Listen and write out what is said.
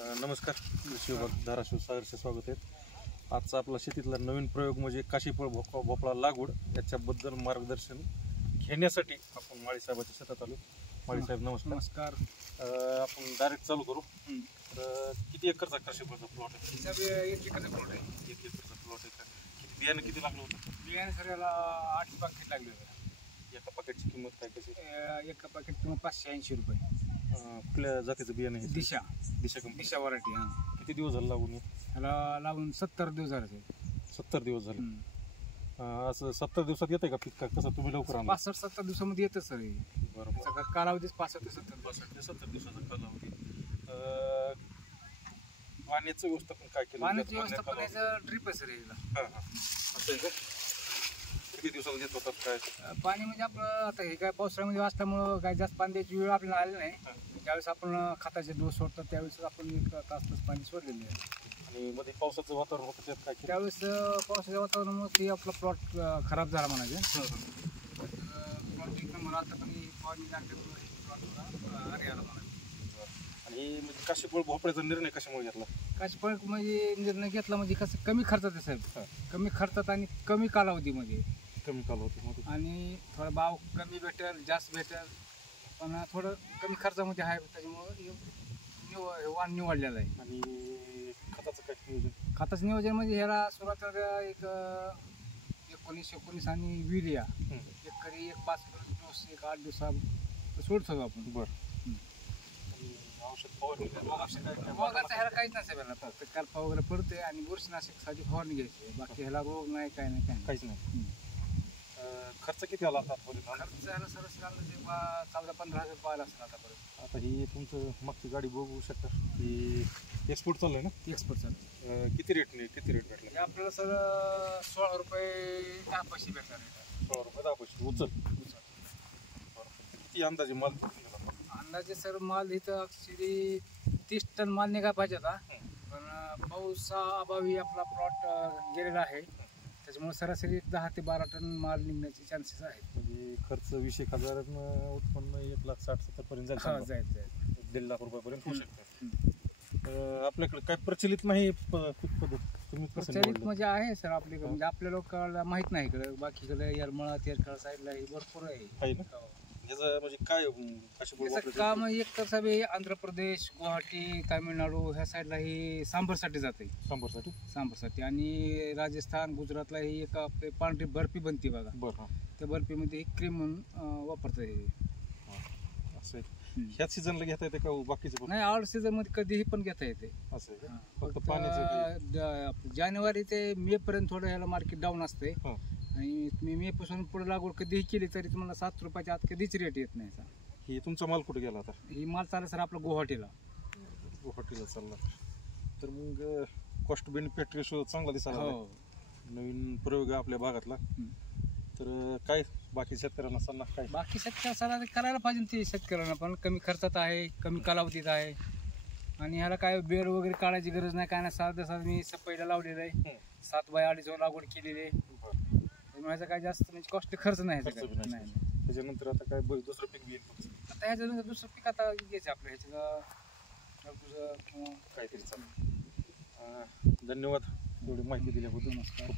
नमस्कार, कृषी विभाग धाराशिव सहर्ष स्वागत आहे. आजचा आपला शेतीतला नवीन प्रयोग म्हणजे काशीफळ भोपळा लागवड याच्याबद्दल मार्गदर्शन घेण्यासाठी आपण माळी साहेबांच्या शेतात आलो. माळी साहेब नमस्कार. नमस्कार. आपण डायरेक्ट चालू करू. तर किती एकरचा काशीफळचा प्लॉट आहे? 1 एकरचा प्लॉट आहे. 1 एकरचा प्लॉट आहे का? बियाणं किती लागलं होतं? बियाणे सर याला 8 पाकिट लागले होते. एका पाकिटची किंमत काय कशी? एका पाकिट किंमत 580 रुपये. कुठल्या जातीचं बियाणं आहे? दिशा कंपनी. दिशा व्हरायटी. किती दिवस झाले लागून? ह्याला लावून 70 दिवस झाले. 70 दिवस झाले. असं 70 दिवसात येते का पीक? का कसं तुम्ही लवकर आणलं? 65-70 दिवसामध्ये येतं सर. बरोबर. कालावधीच 65 ते 70 दिवसाचा कालावधी. पाण्याचं व्यवस्थापन काय केलं? पाण्याची व्यवस्थापन ड्रीप आहे सर याला. असं आहे का? किती दिवसाला येत होतात काय? पाणी म्हणजे आपलं आता हे काय पावसाळ्यामध्ये असल्यामुळं काय जास्त पाणी द्यायची वेळ आपल्याला आली नाही. ज्यावेळेस आपण खताचे डोस सोडतात त्यावेळेस आपण 1 तास पाणी सोडलेलं आहे. आणि मध्ये पावसाचं वातावरण होतं त्यात काय? त्यावेळेस पावसाच्या वातावरणामुळे ते आपला प्लॉट खराब झाला म्हणायचे. प्लॉट एकदम मला आता पण फवारणी लागल्यामुळे प्लॉट आला म्हणायचे. आणि म्हणजे काशीफळ भोपळ्याचा निर्णय कशामुळे घेतला? काशीफळ म्हणजे निर्णय घेतला म्हणजे कसं कमी खर्चात आहे साहेब. कमी खर्चात आणि कमी कालावधीमध्ये. कमी कालावधी आणि थोडा भाव कमी भेटेल, जास्त भेटेल, पण थोडं कमी खर्चामध्ये आहे. त्याच्यामुळं वाण निवडलेलं आहे. आणि खताचं काय नियोजन? खताचं नियोजन म्हणजे ह्याला सुरुवातीला एक 19 आणि युरिया एकरी 5 डोस 8 दिवसात सोडतो आपण. बरं. औषध फवारणी ह्याला काहीच नसेल. फक्त कल्पा वगैरे पडते आणि बुरशीनाशकसाठी फवारणी घ्यायची. बाकी ह्याला रोग नाही, काय नाही, काहीच नाही. खर्च किती आला आता? खर्च ह्याला सरस लागलं ते 14-15 हजार रुपये आला असेल आतापर्यंत. आता ही तुमचं मागची गाडी बघू शकता की एक्सपोर्ट चालू आहे ना? एक्सपोर्ट चालू. किती रेट भेटला? आपल्याला सर 16 रुपये 10 पैसे भेटणार. 16 रुपये 10 पैसे उचल. किती अंदाजे माल अंदाजे सर माल इथं ॲक्च्युली 30 टन माल निघायला पाहिजे होता. पण पावसाअभावी आपला प्लॉट गेलेला आहे. त्याच्यामुळे सरासरी 10 ते 12 टन माल निघण्याचे चान्सेस आहेत. म्हणजे खर्च 20,000 उत्पन्न 1,60,70 पर्यंत जाईल. 1.5 लाख रुपयापर्यंत होऊ शकतं. आपल्याकडे काय प्रचलित नाही पीक पद्धत? तुम्ही प्रचलित म्हणजे आहे सर आपल्याकडे. म्हणजे आपल्या लोकांना माहीत नाही इकडे. बाकीकडे येरमळा तेरखेळ साईडला भरपूर आहे ना. म्हणजे काय काम एक तर साहेब आंध्र प्रदेश, गुवाहाटी, तामिळनाडू ह्या साईडला ही सांभरसाठी जाते. सांभरसाठी आणि राजस्थान, गुजरातला ही एक आपली पांढरी बर्फी बनते बघा. बरं. त्या बर्फीमध्ये क्रीम म्हणून वापरतात हे. असं ह्याच सीझनला घेता येते का? बाकीचे नाही, ऑल सीझन मध्ये कधीही पण घेता येते. असं आहे. फक्त पाण्याचं जानेवारी ते मे पर्यंत थोडं ह्याला मार्केट डाऊन असते. आणि तुम्ही मे पासून पुढे लागवड कधीही केली तरी तुम्हाला 7 रुपयाच्या आत कधीच रेट येत नाही. ही तुमचा माल कुठे गेला आता? ही माल चालला सर आपला गुवाहाटीला चालला. तर मग कॉस्ट बेनिफिट रेशो चांगला दिसायला. नवीन प्रयोग आपल्या भागातला. तर काय बाकी शेतकऱ्यांना सल्ला काय? बाकी शेतकऱ्याला करायला पाहिजे ते. शेतकऱ्यांना पण कमी खर्चात आहे, कमी कालावधीत आहे. आणि ह्याला काय बेड वगैरे काढायची गरज नाही, काय नाही. साधं मी पहिला लावलेलं आहे. 7 बाय 2.5 लागवड केलेली आहे. माझं काय जास्त म्हणजे कॉस्टली खर्च नाही. त्याच्यानंतर आता काय दुसरं पीक घेईल? आता ह्याच्यानंतर दुसरं पीक आता घ्यायचं आपलं ह्याचं काहीतरी चालू. धन्यवाद एवढी माहिती दिल्याबद्दल. नमस्कार.